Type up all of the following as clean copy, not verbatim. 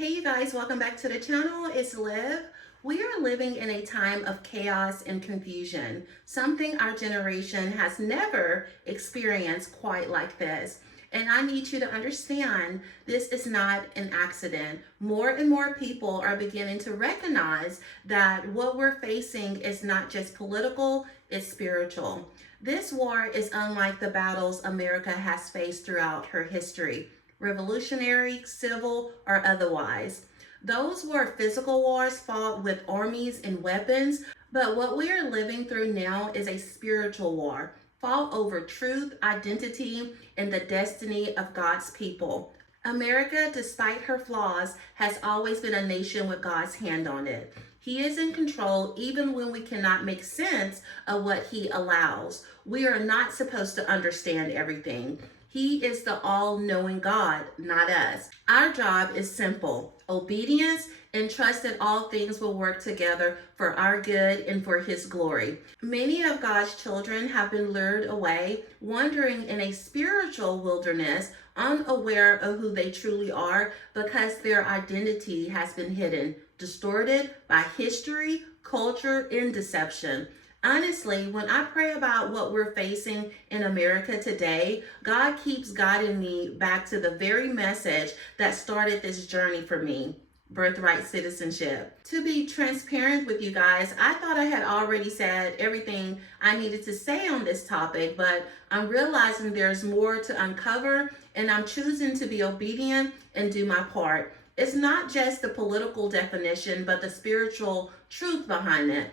Hey you guys, welcome back to the channel. It's Liv. We are living in a time of chaos and confusion, something our generation has never experienced quite like this. And I need you to understand this is not an accident. More and more people are beginning to recognize that what we're facing is not just political, it's spiritual. This war is unlike the battles America has faced throughout her history, revolutionary, civil, or otherwise. Those were physical wars fought with armies and weapons, but what we are living through now is a spiritual war, fought over truth, identity, and the destiny of God's people. America, despite her flaws, has always been a nation with God's hand on it. He is in control even when we cannot make sense of what he allows. We are not supposed to understand everything. He is the all-knowing God, not us. Our job is simple: obedience and trust that all things will work together for our good and for his glory. Many of God's children have been lured away, wandering in a spiritual wilderness, unaware of who they truly are because their identity has been hidden, distorted by history, culture, and deception. Honestly, when I pray about what we're facing in America today, God keeps guiding me back to the very message that started this journey for me: birthright citizenship. To be transparent with you guys, I thought I had already said everything I needed to say on this topic, but I'm realizing there's more to uncover, and I'm choosing to be obedient and do my part. It's not just the political definition, but the spiritual truth behind it.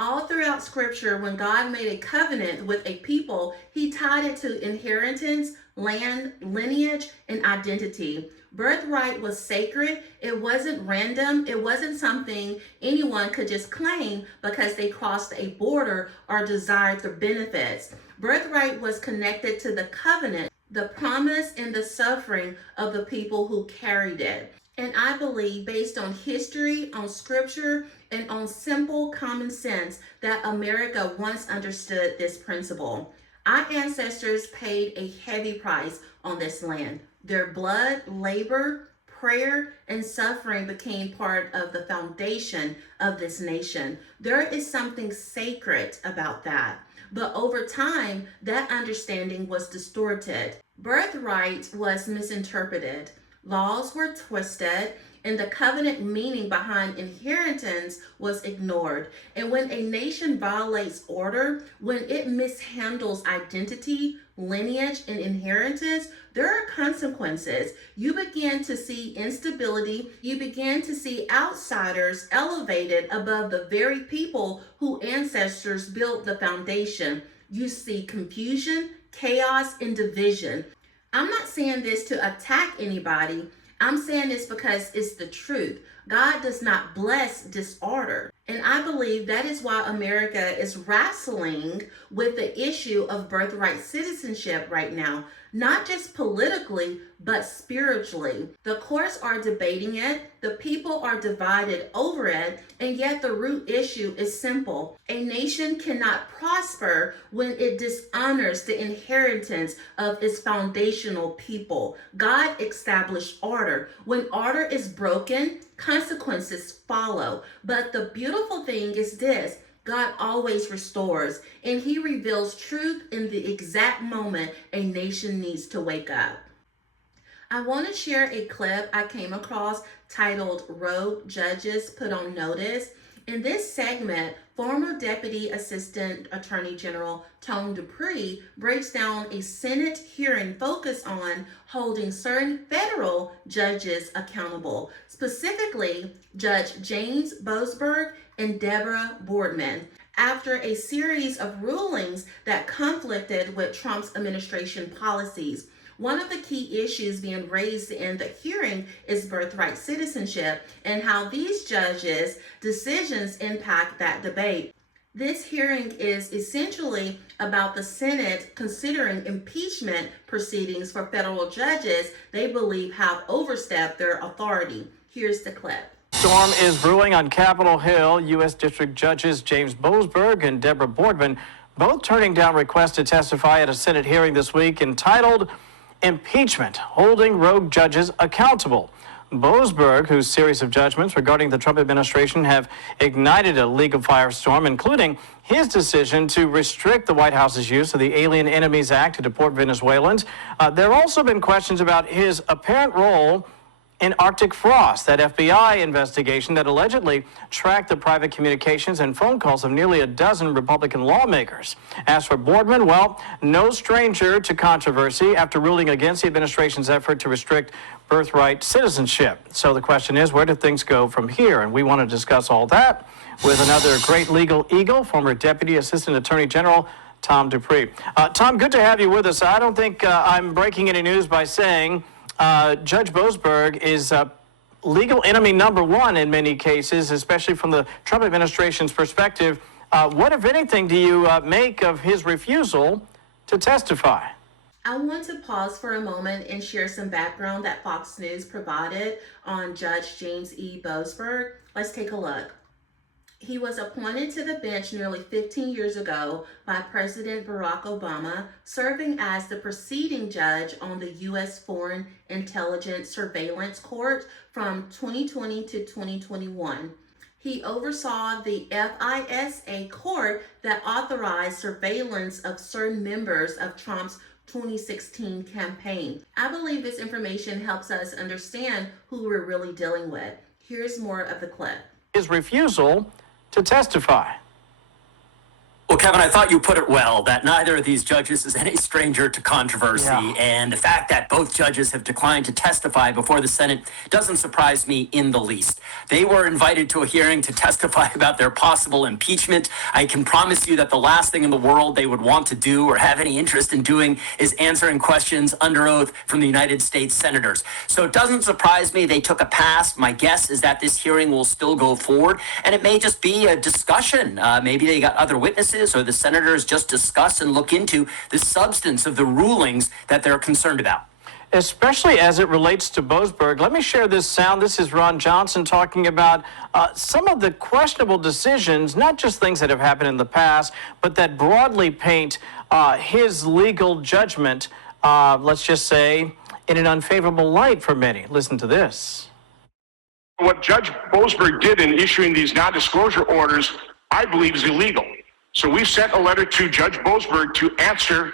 All throughout scripture, when God made a covenant with a people, he tied it to inheritance, land, lineage, and identity. Birthright was sacred. It wasn't random. It wasn't something anyone could just claim because they crossed a border or desired the benefits. Birthright was connected to the covenant, the promise, and the suffering of the people who carried it. And I believe, based on history, on scripture, and on simple common sense, that America once understood this principle. Our ancestors paid a heavy price on this land. Their blood, labor, prayer, and suffering became part of the foundation of this nation. There is something sacred about that. But over time, that understanding was distorted. Birthright was misinterpreted. Laws were twisted, and the covenant meaning behind inheritance was ignored. And when a nation violates order, when it mishandles identity, lineage, and inheritance, there are consequences. You begin to see instability. You begin to see outsiders elevated above the very people whose ancestors built the foundation. You see confusion, chaos, and division. I'm not saying this to attack anybody. I'm saying this because it's the truth. God does not bless disorder. And I believe that is why America is wrestling with the issue of birthright citizenship right now, not just politically, but spiritually. The courts are debating it, the people are divided over it, and yet the root issue is simple. A nation cannot prosper when it dishonors the inheritance of its foundational people. God established order. When order is broken, consequences follow. But the beautiful thing is this: God always restores, and he reveals truth in the exact moment a nation needs to wake up. I want to share a clip I came across titled "Rogue Judges Put on Notice." In this segment, former Deputy Assistant Attorney General Dupree breaks down a Senate hearing focused on holding certain federal judges accountable, specifically Judge James Boasberg and Deborah Boardman, after a series of rulings that conflicted with Trump's administration policies. One of the key issues being raised in the hearing is birthright citizenship and how these judges' decisions impact that debate. This hearing is essentially about the Senate considering impeachment proceedings for federal judges they believe have overstepped their authority. Here's the clip. Storm is brewing on Capitol Hill. U.S. District Judges James Boasberg and Deborah Boardman both turning down requests to testify at a Senate hearing this week entitled "Impeachment: Holding Rogue Judges Accountable." Boasberg, whose series of judgments regarding the Trump administration have ignited a legal firestorm, including his decision to restrict the White House's use of the Alien Enemies Act to deport Venezuelans. There have also been questions about his apparent role in Arctic Frost, that FBI investigation that allegedly tracked the private communications and phone calls of nearly a dozen Republican lawmakers. As for Boardman, well, no stranger to controversy after ruling against the administration's effort to restrict birthright citizenship. So the question is, where do things go from here? And we want to discuss all that with another great legal eagle, former Deputy Assistant Attorney General Tom Dupree. Tom, good to have you with us. I don't think I'm breaking any news by saying Judge Boasberg is legal enemy number one in many cases, especially from the Trump administration's perspective. What, if anything, do you make of his refusal to testify? I want to pause for a moment and share some background that Fox News provided on Judge James E. Boasberg. Let's take a look. He was appointed to the bench nearly 15 years ago by President Barack Obama, serving as the preceding judge on the U.S. Foreign Intelligence Surveillance Court from 2020 to 2021. He oversaw the FISA court that authorized surveillance of certain members of Trump's 2016 campaign. I believe this information helps us understand who we're really dealing with. Here's more of the clip. His refusal to testify. Well, Kevin, I thought you put it well, that neither of these judges is any stranger to controversy. Yeah. And the fact that both judges have declined to testify before the Senate doesn't surprise me in the least. They were invited to a hearing to testify about their possible impeachment. I can promise you that the last thing in the world they would want to do or have any interest in doing is answering questions under oath from the United States senators. So it doesn't surprise me they took a pass. My guess is that this hearing will still go forward, and it may just be a discussion. Maybe they got other witnesses, or the senators just discuss and look into the substance of the rulings that they're concerned about. Especially as it relates to Boasberg. Let me share this sound. This is Ron Johnson talking about some of the questionable decisions, not just things that have happened in the past, but that broadly paint his legal judgment, let's just say, in an unfavorable light for many. Listen to this. What Judge Boasberg did in issuing these non-disclosure orders, I believe, is illegal. So we sent a letter to Judge Boasberg to answer,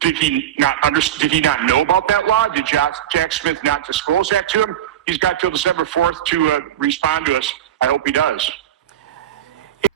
did he not know about that law? Did Jack Smith not disclose that to him? He's got till December 4th to respond to us. I hope he does.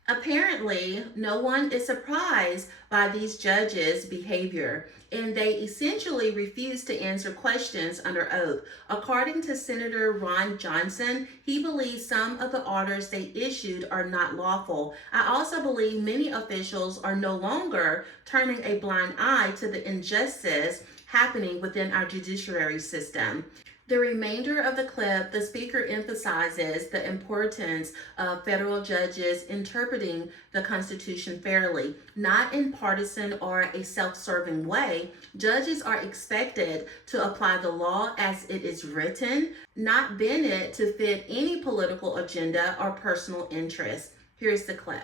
Apparently, no one is surprised by these judges' behavior, and they essentially refuse to answer questions under oath. According to Senator Ron Johnson, he believes some of the orders they issued are not lawful. I also believe many officials are no longer turning a blind eye to the injustice happening within our judiciary system. The remainder of the clip, the speaker emphasizes the importance of federal judges interpreting the Constitution fairly, not in partisan or a self-serving way. Judges are expected to apply the law as it is written, not bend it to fit any political agenda or personal interest. Here's the clip.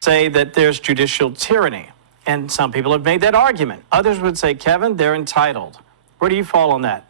Say that there's judicial tyranny, and some people have made that argument. Others would say, Kevin, they're entitled. Where do you fall on that?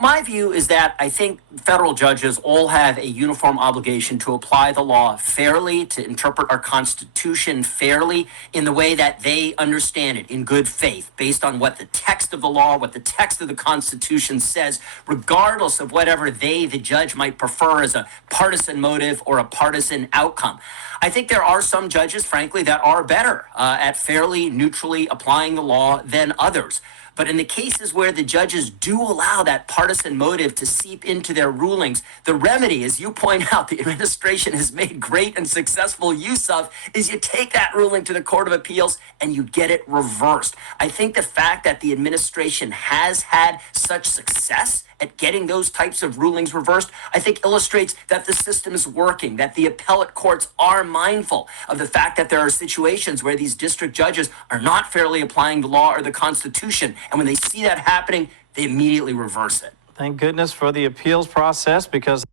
My view is that I think federal judges all have a uniform obligation to apply the law fairly, to interpret our Constitution fairly in the way that they understand it, in good faith, based on what the text of the law, what the text of the Constitution says, regardless of whatever they, the judge, might prefer as a partisan motive or a partisan outcome. I think there are some judges, frankly, that are better at fairly, neutrally applying the law than others. But in the cases where the judges do allow that partisan motive to seep into their rulings, the remedy, as you point out, the administration has made great and successful use of, is you take that ruling to the Court of Appeals and you get it reversed. I think the fact that the administration has had such success at getting those types of rulings reversed, I think illustrates that the system is working, that the appellate courts are mindful of the fact that there are situations where these district judges are not fairly applying the law or the Constitution. And when they see that happening, they immediately reverse it. Thank goodness for the appeals process, because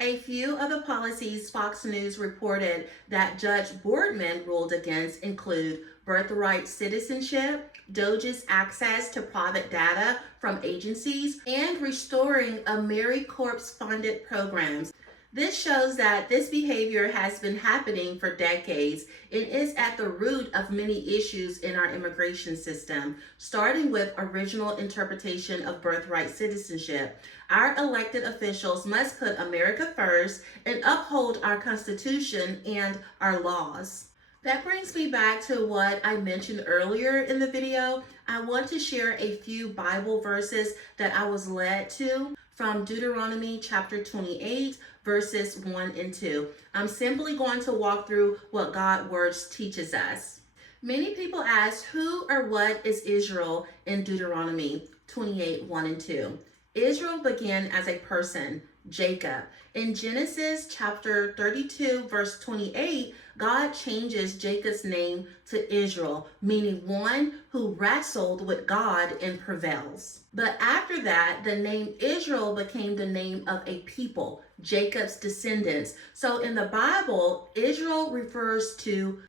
a few of the policies Fox News reported that Judge Boardman ruled against include birthright citizenship, DOJ's access to private data from agencies, and restoring AmeriCorps-funded programs. This shows that this behavior has been happening for decades and is at the root of many issues in our immigration system, starting with original interpretation of birthright citizenship. Our elected officials must put America first and uphold our Constitution and our laws. That brings me back to what I mentioned earlier in the video. I want to share a few Bible verses that I was led to from Deuteronomy chapter 28, verses 1 and 2. I'm simply going to walk through what God's words teaches us. Many people ask, who or what is Israel in Deuteronomy 28, 1 and 2? Israel began as a person, Jacob. In Genesis chapter 32, verse 28, God changes Jacob's name to Israel, meaning one who wrestled with God and prevails. But after that, the name Israel became the name of a people, Jacob's descendants. So in the Bible, Israel refers to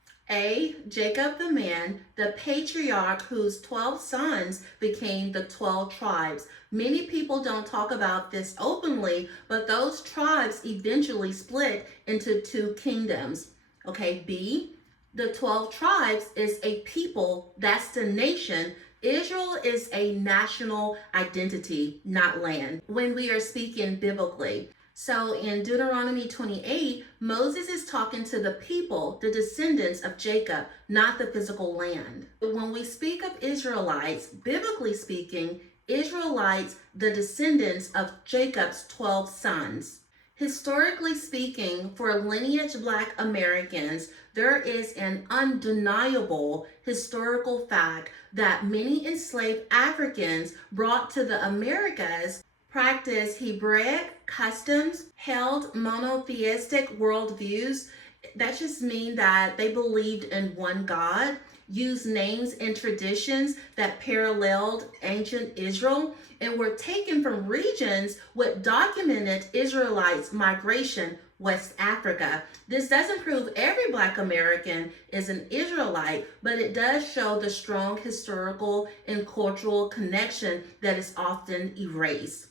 Jacob the man, the patriarch whose 12 sons became the 12 tribes. Many people don't talk about this openly, but those tribes eventually split into 2 kingdoms. Okay, B, the 12 tribes is a people, that's the nation. Israel is a national identity, not land, when we are speaking biblically. So in Deuteronomy 28, Moses is talking to the people, the descendants of Jacob, not the physical land. When we speak of Israelites, biblically speaking, Israelites, the descendants of Jacob's 12 sons. Historically speaking, for lineage Black Americans, there is an undeniable historical fact that many enslaved Africans brought to the Americas practiced Hebraic customs, held monotheistic worldviews. That just means that they believed in one God, used names and traditions that paralleled ancient Israel, and were taken from regions with documented Israelites migration, West Africa. This doesn't prove every Black American is an Israelite, but it does show the strong historical and cultural connection that is often erased.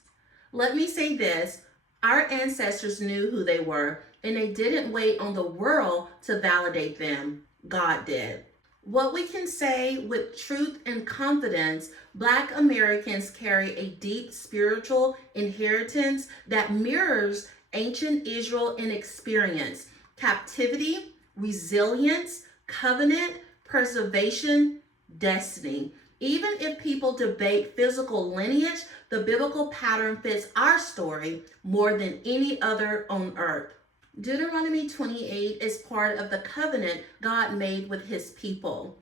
Let me say this, our ancestors knew who they were, and they didn't wait on the world to validate them. God did. What we can say with truth and confidence, Black Americans carry a deep spiritual inheritance that mirrors ancient Israel in experience, captivity, resilience, covenant, preservation, destiny. Even if people debate physical lineage, the biblical pattern fits our story more than any other on earth. Deuteronomy 28 is part of the covenant God made with his people.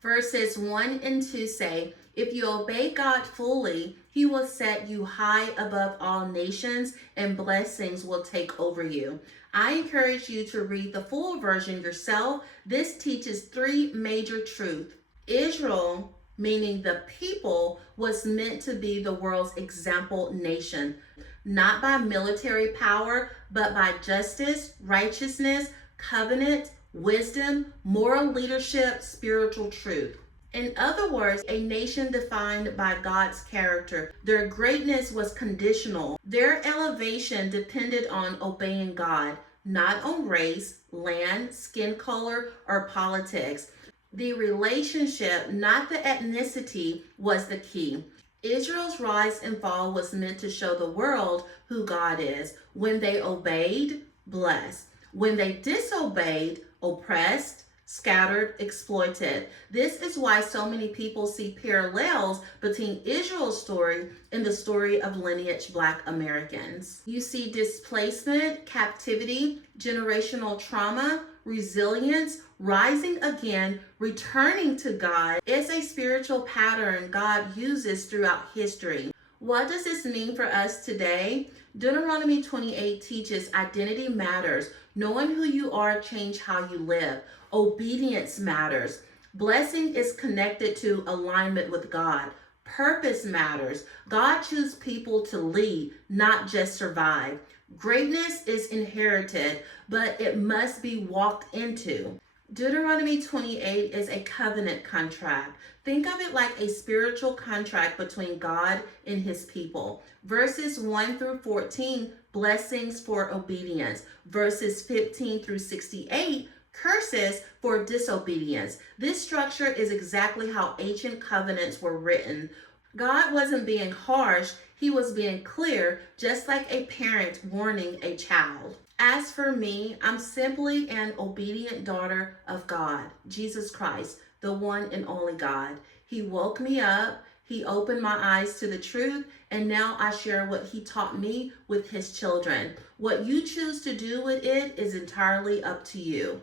Verses 1 and 2 say, if you obey God fully, he will set you high above all nations and blessings will take over you. I encourage you to read the full version yourself. This teaches 3 major truths. Israel, meaning the people, was meant to be the world's example nation, not by military power, but by justice, righteousness, covenant, wisdom, moral leadership, spiritual truth. In other words, a nation defined by God's character. Their greatness was conditional. Their elevation depended on obeying God, not on race, land, skin color, or politics. The relationship, not the ethnicity, was the key. Israel's rise and fall was meant to show the world who God is. When they obeyed, blessed. When they disobeyed, oppressed, scattered, exploited. This is why so many people see parallels between Israel's story and the story of lineage Black Americans. You see displacement, captivity, generational trauma, resilience, rising again, returning to God. It's a spiritual pattern God uses throughout history. What does this mean for us today? Deuteronomy 28 teaches identity matters. Knowing who you are changes how you live. Obedience matters. Blessing is connected to alignment with God. Purpose matters. God chooses people to lead, not just survive. Greatness is inherited, but it must be walked into. Deuteronomy 28 is a covenant contract. Think of it like a spiritual contract between God and his people. Verses 1 through 14, blessings for obedience. Verses 15 through 68, curses for disobedience. This structure is exactly how ancient covenants were written. God wasn't being harsh, he was being clear, just like a parent warning a child. As for me, I'm simply an obedient daughter of God, Jesus Christ, the one and only God. He woke me up, he opened my eyes to the truth, and now I share what he taught me with his children. What you choose to do with it is entirely up to you.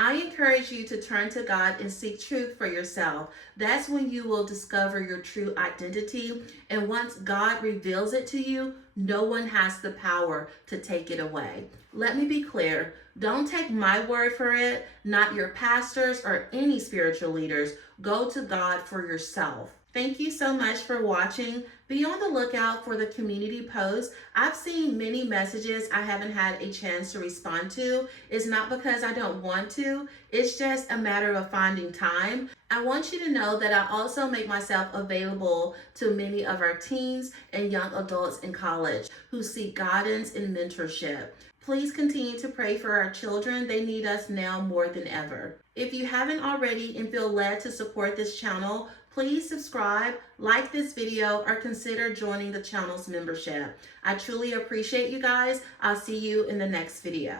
I encourage you to turn to God and seek truth for yourself. That's when you will discover your true identity. And once God reveals it to you, no one has the power to take it away. Let me be clear. Don't take my word for it, not your pastors or any spiritual leaders. Go to God for yourself. Thank you so much for watching. Be on the lookout for the community posts. I've seen many messages I haven't had a chance to respond to. It's not because I don't want to. It's just a matter of finding time. I want you to know that I also make myself available to many of our teens and young adults in college who seek guidance and mentorship. Please continue to pray for our children. They need us now more than ever. If you haven't already and feel led to support this channel, please subscribe, like this video, or consider joining the channel's membership. I truly appreciate you guys. I'll see you in the next video.